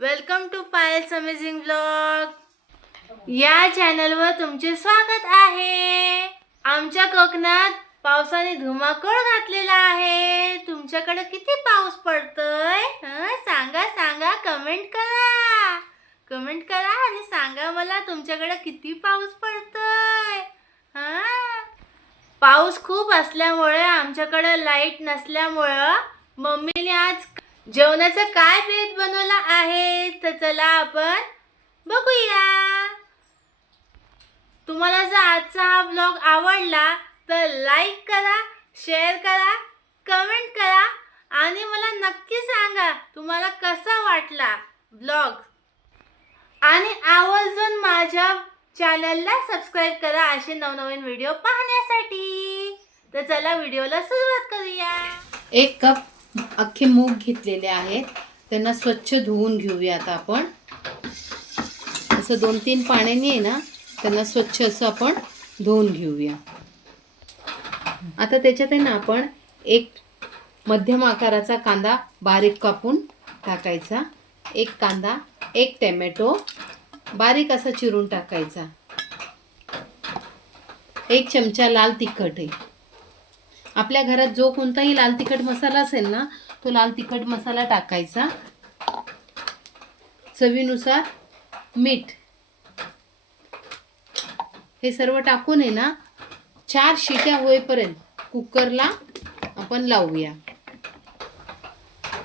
Welcome to Payal's amazing blog. या चॅनलवर तुमचे स्वागत आहे. आमच्या कोकणात पावसाने धुमाकूळ घातलेला आहे. तुमच्याकडे किती पाऊस पडतोय? हं? सांगा सांगा कमेंट करा. कमेंट करा आणि सांगा मला तुमच्याकडे किती पाऊस पडतोय? हा. पाऊस खूप असल्यामुळे आमच्याकडे लाइट नसल्यामुळं मम्मीने आज जेवणाचं काय भेद बनवला आहे? तर चला आपण बघूया. तुम्हाला जर आजचा हा ब्लॉग आवडला तर लाईक करा शेअर करा कमेंट करा आणि मला नक्की सांगा तुम्हाला कसा वाटला ब्लॉग आणि आवर्जून माझ्या चॅनलला सबस्क्राईब करा असे नवनवीन व्हिडिओ पाहण्यासाठी. तर चला व्हिडिओला सुरुवात करूया. एक कप अख्खे मूग घेतलेले आहेत. त्यांना स्वच्छ धुवून घेऊया आता आपण. असं दोन तीन पाण्याने आहे ना त्यांना स्वच्छ असं आपण धुवून घेऊया. आता त्याच्यात आहे ना आपण एक मध्यम आकाराचा कांदा बारीक कापून टाकायचा. एक कांदा एक टॅमॅटो बारीक असा चिरून टाकायचा. एक चमचा लाल तिखट आहे. आपल्या घरात जो कोणताही लाल तिखट मसाला असेल ना तो लाल तिखट मसाला टाकायचा. चवीनुसार मीठ. हे सर्व टाकून आहे ना चार शिट्या होईपर्यंत कुकरला आपण लावूया.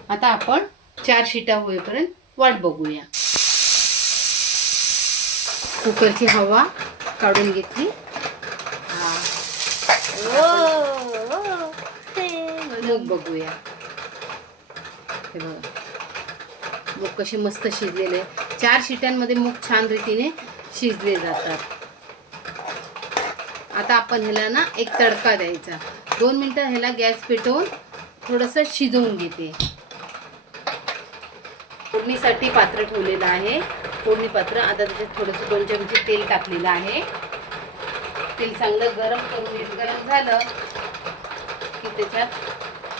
आता आपण चार शिट्या होईपर्यंत वाट बघूया. कुकरची हवा काढून घेतली. मूग बघूया. हे बघा. मूग कसे मस्त शिजलेले. चार शिट्यांमध्ये मूग छान रीतीने शिजले जातात. आता आपण ह्याला ना एक तडका द्यायचा. दोन मिनटं ह्याला गॅस पेटवून थोडंसं शिजवून घेते. फोडणीसाठी पात्र ठेवलेलं आहे. फोडणी पात्र आता त्याच्यात थोडंसं दोन चमचे तेल टाकलेलं आहे. तेल चांगलं गरम करून गरम झालं की त्याच्यात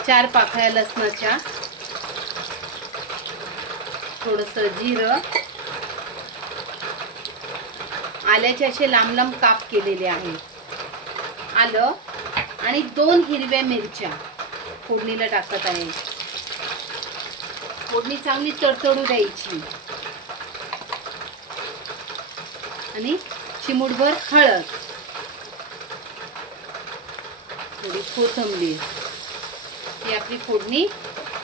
चार पाकळ्या लसणाच्या. थोडंसं जिरं. आल्याचे असे लांब लांब काप केलेले आहे. आलं आणि दोन हिरव्या मिरच्या फोडणीला टाकत आहे. फोडणी चांगली तडतडू द्यायची. आणि चिमूटभर हळद. थोडी कोथंबीर. ही आपली फोडणी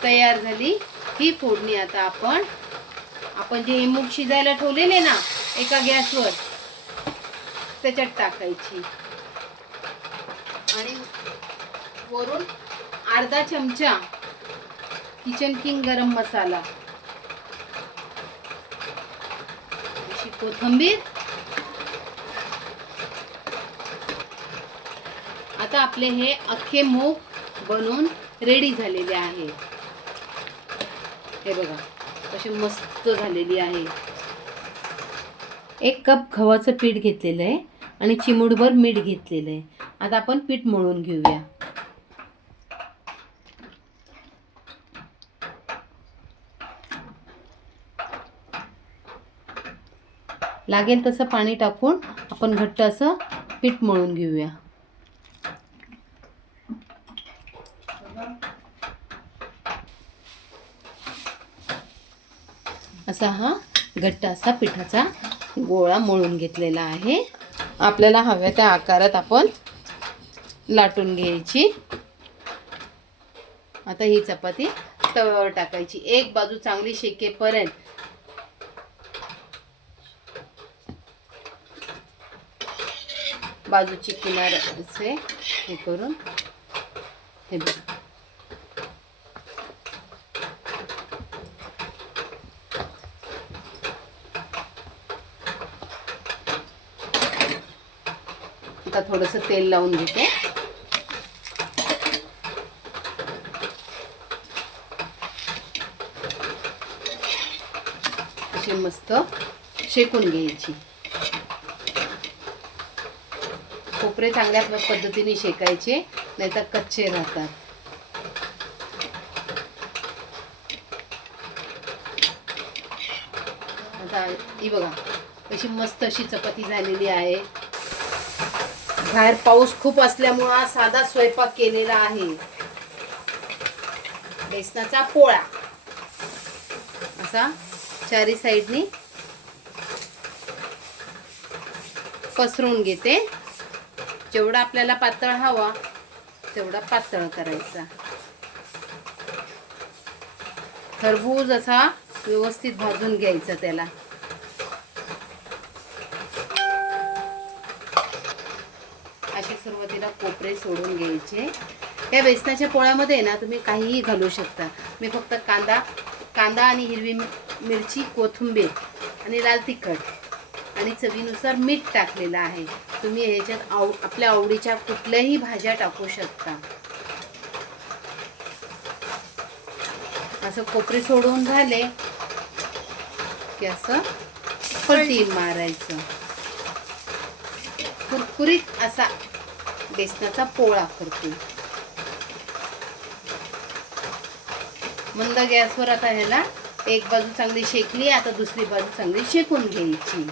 तयार झाली. ही फोडणी आता आपण आपण जे मूग शिजायला ठेवलेले ना एका गॅसवर त्याच्यात टाकायची. आणि वरून अर्धा चमचा किचन किंग गरम मसाला. अशी कोथिंबीर. आता आपले हे अख्खे मूग बनवून रेडी झालेले आहे. हे बघा कशी मस्त झालेली आहे. एक कप गव्हाचं पीठ घेतलेलं आहे आणि चिमूटभर मीठ घेतलेलं आहे. आता आपण पीठ मळून घेऊया. लागेल तसं पाणी टाकून आपण घट्ट असं पीठ मळून घेऊया. असा हा घट्ट असा पिठाचा गोळा मळून घेतलेला आहे. आपल्याला हव्या त्या आकारात आपण लाटून घ्यायची. आता ही चपाती तव्यावर टाकायची. एक बाजू चांगली शेकेपर्यंत. बाजूची किनार असे हे करून हे बघा. आता थोडंसं तेल लावून घेते. अशी मस्त शेकून घ्यायची. खोपरे चांगल्या पद्धतीने शेकायचे नाहीतर कच्चे राहतात. आता ही बघा अशी मस्त अशी चपाती झालेली आहे. बाहेर पाऊस खूप असल्यामुळं साधा स्वयंपाक केलेला आहे. बेसनाचा पोळा. असा चारी साईडनी पसरून घेते. जेवढा आपल्याला पातळ हवा तेवढा पातळ करायचा. खरबूज असा व्यवस्थित भाजून घ्यायचा त्याला. कोपरे सोडून घ्यायचे. या बेसनाच्या पोळ्यामध्ये ना तुम्ही काहीही घालू शकता. मी फक्त कांदा कांदा आणि हिरवी मिरची कोथिंबीर आणि लाल तिखट आणि चवीनुसार मीठ टाकलेलं आहे. तुम्ही ह्याच्यात आव आपल्या आवडीच्या कुठल्याही भाज्या टाकू शकता. असं कोपरे सोडून झाले की असं पलटी मारायचं. कुरकुरीत असा बेसनाचा पोळा करते. मंद गॅसवर आता ह्याला एक बाजू चांगली शेकली आता दुसरी बाजू चांगली शेकून घ्यायची.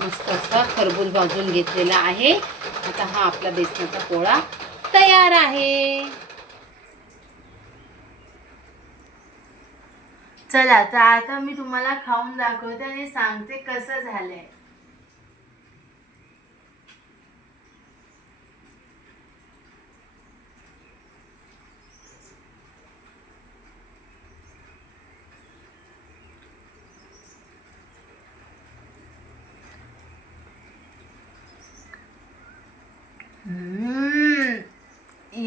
मस्त असा खरबूज भाजून घेतलेला आहे. आता हा आपला बेसनाचा पोळा तयार आहे. चला तर आता मी तुम्हाला खाऊन दाखवते आणि सांगते कसं झालंय.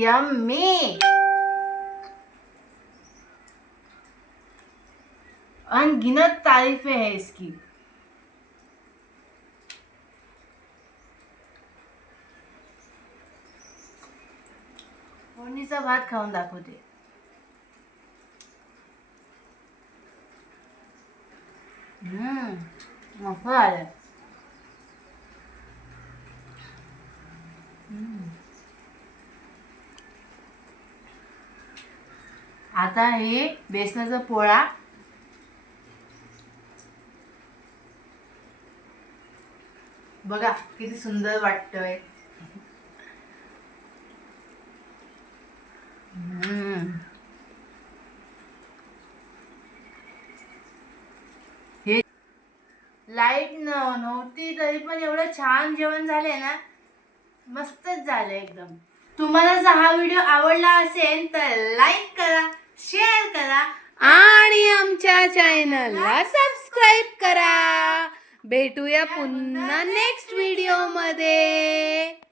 Yummy. अनगिनत तारीफें हैं इसकी। फोडणीचा भात खाऊन दाखवते हम्म मस्त आलं आता हे बेसनाचा पोळा. बघा किती सुंदर वाटतोय. हे लाइट नव्हती तरी पण एवढं छान जेवण झालंय ना. मस्तच झालं एकदम. तुम्हाला जर हा व्हिडिओ आवडला असेल तर लाईक करा. शेअर करा आणि आमच्या चॅनलला सबस्क्राईब करा. भेटूया पुन्हा नेक्स्ट व्हिडिओमध्ये.